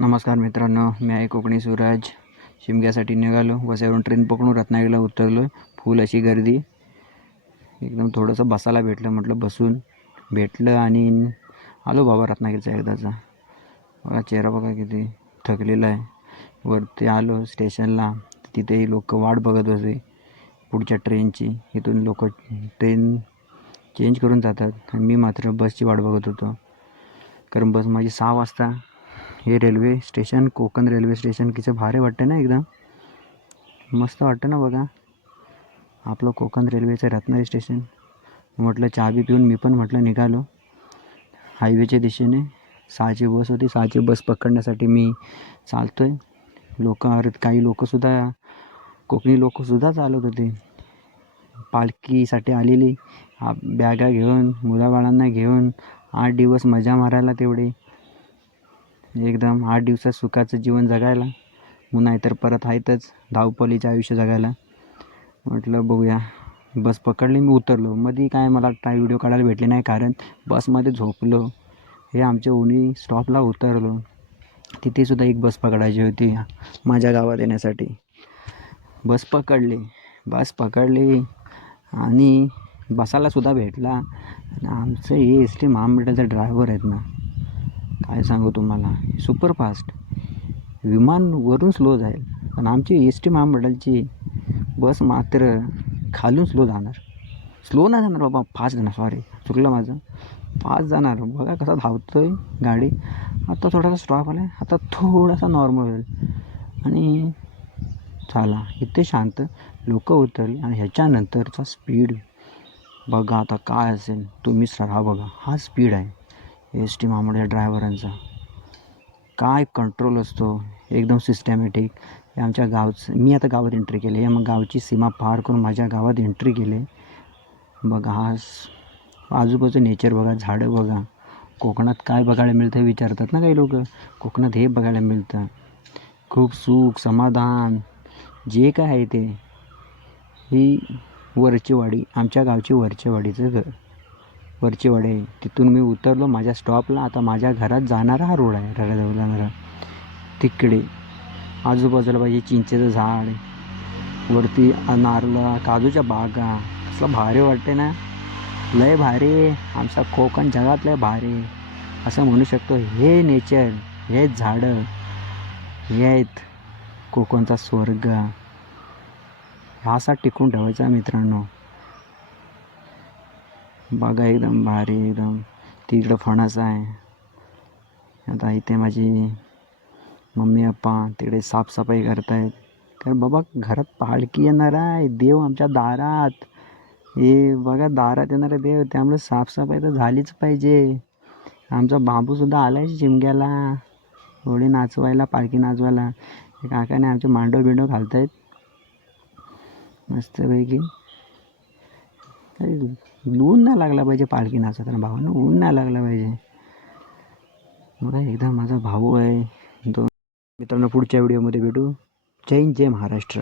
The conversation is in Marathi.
नमस्कार मित्रांनो, मी आहे कोकणी सूरज. शिमग्यासाठी निघालो. वसईवरून ट्रेन पकडून रत्नागिरीला उतरलो. फुल अशी गर्दी. एकदम थोडंसं बसायला भेटलं, म्हटलं बसून भेटलं आणि आलो बाबा रत्नागिरीचा एकदाचा. बघा चेहरा बघा किती थकलेला आहे. वरती आलो स्टेशनला, तिथेही लोक वाट बघत होते पुढच्या ट्रेनची. इथून लोक ट्रेन चेंज करून जातात आणि मी मात्र बसची वाट बघत होतो, कारण बस माझी 6 वाजता. हे railway station, Konkan railway station किती भारी वाटतं ना, एकदम मस्त वाटतं ना. बघा आपलं कोकण रेल्वेचं रत्नागिरी स्टेशन. म्हटलं चहा बी पिऊन मी पण म्हटलं निघालो हायवेच्या दिशेने. 6ची बस होती. 6ची बस पकडण्यासाठी मी चालतो आहे. काही लोकसुद्धा, कोकणी लोकसुद्धा चालत होते पालखीसाठी आलेली. बॅगा घेऊन, मुलाबाळांना घेऊन 8 दिवस मजा मारायला, तेवढे एकदम 8 दिवसात सुखाचं जीवन जगायला, नाहीतर परत आहेतच धावपळीचं आयुष्य जगायला. म्हटलं बघूया. बस पकडली, मी उतरलो. मध्ये काय मला व्हिडिओ काढायला भेटले नाही, कारण बसमध्ये झोपलो. हे आमच्या उनी स्टॉपला उतरलो. तिथेसुद्धा एक बस पकडायची होती माझ्या गावात येण्यासाठी. बस पकडली आणि बसायलासुद्धा भेटला. आणि आमचं हे एस टी महामंडळाचा ड्रायव्हर आहेत ना, काय सांगू तुम्हाला, सुपरफास्ट. विमानवरून स्लो जाईल, पण आमची एस टी महामंडळाची बस मात्र खालून स्लो नाही जाणार बाबा, फास्ट जाणार. सॉरी, चुकलं माझं, फास्ट जाणार. बघा कसा धावतो आहे गाडी. आता थोडासा स्टॉप आला आहे, आता थोडासा नॉर्मल होईल आणि झाला. इथे शांत, लोक उतरली आणि ह्याच्यानंतरचा स्पीड बघा आता काय असेल. तुम्हीच ठरवा. बघा हा स्पीड आहे एस टी महामंडळाच्या ड्रायव्हरांचा. काय कंट्रोल असतो, एकदम सिस्टमॅटिक. हे आमच्या गावचं, मी आता गावात एंट्री केली आहे. मग गावची सीमा पार करून माझ्या गावात एंट्री केली. बघा हा आजूबाजूचं नेचर बघा, झाडं बघा. कोकणात काय बघायला मिळतं विचारतात ना काही लोक. कोकणात हे बघायला मिळतं. खूप सुख समाधान जे काय आहे ते. ही वरचेवाडी, आमच्या गावची वरचेवाडीचं घर, वरचेवाडी आहे. तिथून मी उतरलो माझ्या स्टॉपला. आता माझ्या घरात जाणारा हा रोड आहे, रडाजवळ जाणारा. तिकडे आजूबाजूला पाहिजे चिंचेचं झाड, वरती नारळ, काजूच्या बागा. असलं भारी वाटते ना, लय भारी. आमचा कोकण जगात लय भारी असं म्हणू शकतो. हे नेचर, हे झाडं, हे आहेत कोकणचा स्वर्ग. ह्यासाठी टिकून ठेवायचा मित्रांनो. बघा एकदम भारी, एकदम. तिकडं फणस आहे. आता इथे माझी मम्मी पप्पा तिकडे साफसफाई करतायत, कारण बाबा घरात पालखी येणार आहे, देव आमच्या दारात. हे बघा दारात येणारे देव, त्यामुळे साफसफाई तर झालीच पाहिजे. आमचा बांबूसुद्धा आला आहे शिमग्याला, होळी नाचवायला, पालखी नाचवायला. काकाने आमचे मांडव बिंडव घालतायत मस्तपैकी. ऊन नाही लागला पाहिजे पालखी नाचताना भावानं, ऊन नाही लागला पाहिजे. बघा एकदा माझा भाऊ आहे. मित्रांनो पुढच्या व्हिडिओमध्ये भेटू. जय हिंद, जय महाराष्ट्र.